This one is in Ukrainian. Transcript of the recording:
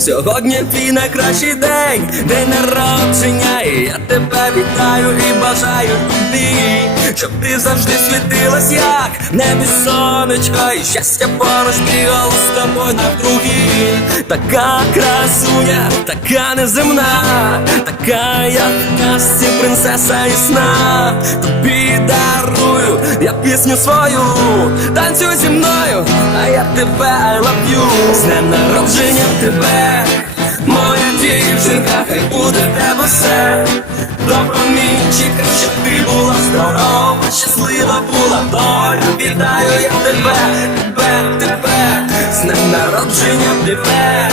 Сьогодні твій найкращий день, день народження, і я тебе вітаю і бажаю тобі, щоб ти завжди світилась, як небі сонечко, і щастя поруч бігало з тобою навкруги. Така красуня, така неземна, така як насті, принцеса і сна. Тобі дарую я пісню свою, танцюй зі мною, а я тебе, I love you З днем народження тебе, моя дівчинка, хай буде тебе все. Добро мінчика, щоб ти була здорова, щаслива була долю. Вітаю я тебе, тебе, тебе, з днем народження тебе.